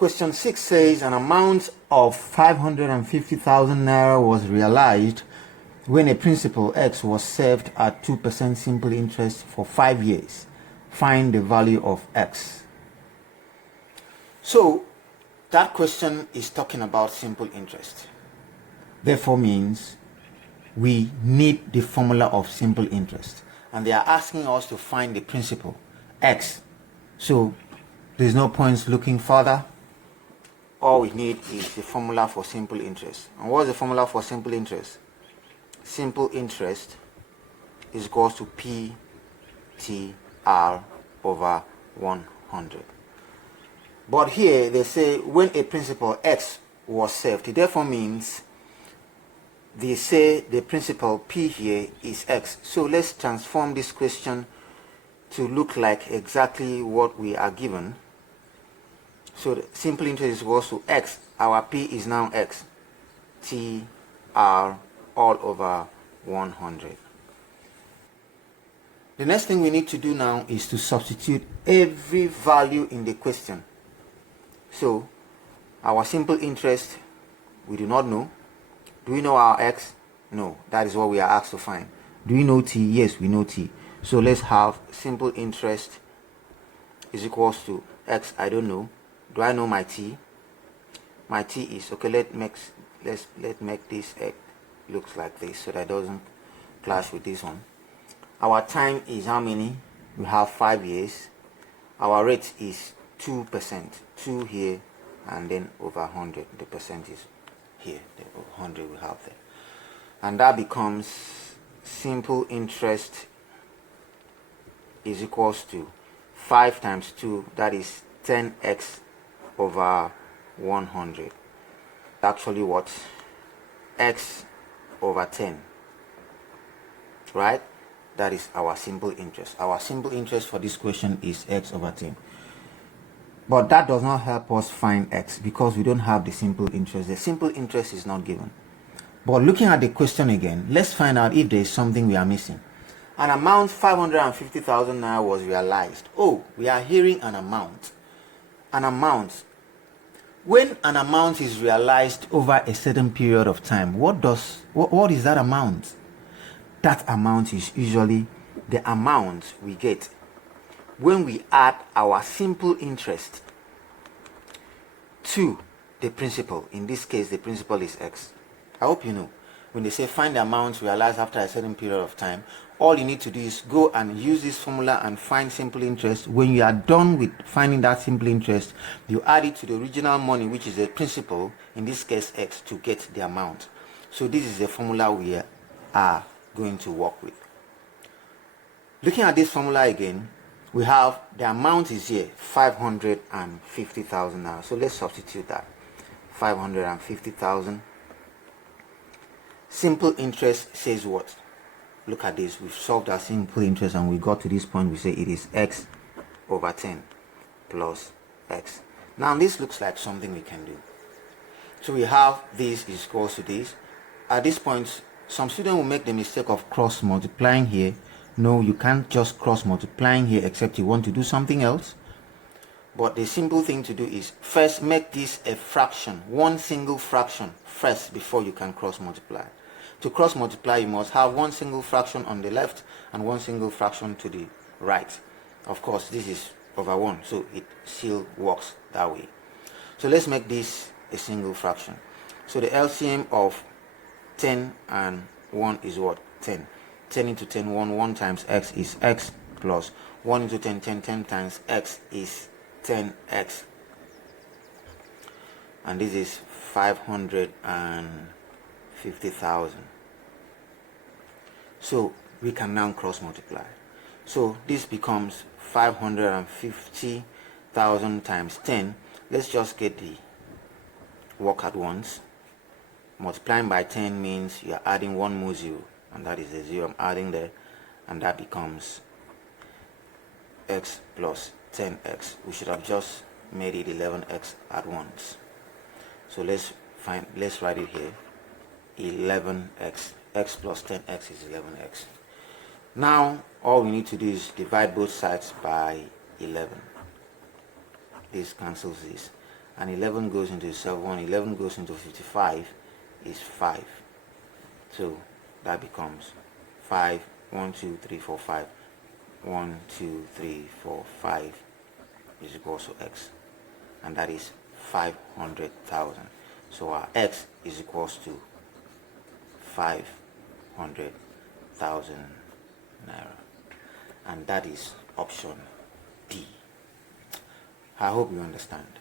Question 6 says an amount of 550,000 naira was realized when a principal X was served at 2% simple interest for 5 years. Find the value of X. So that question is talking about simple interest. Therefore means we need the formula of simple interest. And they are asking us to find the principal X. So there's no point looking further. All we need is the formula for simple interest. And what's the formula for simple interest? Simple interest is equals to PTR over 100. But here they say when a principal X was served, it therefore means they say the principal P here is X. So let's transform this question to look like exactly what we are given. So the simple interest is equals to X. Our P is now X. TR all over 100. The next thing we need to do now is to substitute every value in the question. So our simple interest, we do not know. Do we know our X? No. That is what we are asked to find. Do we know T? Yes, we know T. So let's have simple interest is equals to X. I don't know. Do I know my T? My T is, okay, let's make this X looks like this so that it doesn't clash with this one. Our time is how many? We have 5 years. Our rate is 2%. 2 here and then over 100. The percent is here. The 100 we have there. And that becomes simple interest is equals to 5 times 2, that is 10x over 100. Actually what? X over 10. Right? That is our simple interest. Our simple interest for this question is x over 10. But that does not help us find x because we don't have the simple interest. The simple interest is not given. But looking at the question again, let's find out if there is something we are missing. An amount 550,000 naira was realized. Oh, we are hearing an amount. An amount. When an amount is realized over a certain period of time, what is that amount? That amount is usually the amount we get when we add our simple interest to the principal. In this case, the principal is x. I hope you know. When they say find the amount realized after a certain period of time, all you need to do is go and use this formula and find simple interest. When you are done with finding that simple interest, you add it to the original money, which is the principal, in this case x, to get the amount. So this is the formula we are going to work with. Looking at this formula again, we have the amount is here 550,000 now. So let's substitute that 550,000. Simple interest says what? Look at this. We've solved our simple interest and we got to this point. We say it is x over 10 plus x. Now this looks like something we can do. So we have this is equals to this. At this point, some students will make the mistake of cross multiplying here. No, you can't just cross multiplying here except you want to do something else. But the simple thing to do is first make this a fraction, one single fraction first before you can cross multiply. To cross multiply, you must have one single fraction on the left and one single fraction to the right. Of course, this is over 1, so it still works that way. So let's make this a single fraction. So the LCM of 10 and 1 is what? 10. 10 into 10, 1 times x is x plus 1 into 10, 10 times x is 10x. And this is 550,000. So we can now cross multiply. So this becomes 550,000 times 10. Let's just get the work at once. Multiplying by 10 means you are adding one more 0, and that is the 0 I'm adding there, and that becomes x plus 10x. We should have just made it 11x at once. So let's write it here. 11x. X plus 10x is 11x. Now all we need to do is divide both sides by 11. This cancels this, and 11 goes into 7, 11 goes into 55 is 5. So that becomes 5, 1, 2, 3, 4, 5. 1, 2, 3, 4, 5 is equals to x, and that is 500,000. So our x is equals to 500,000 naira, and that is option B. I hope you understand.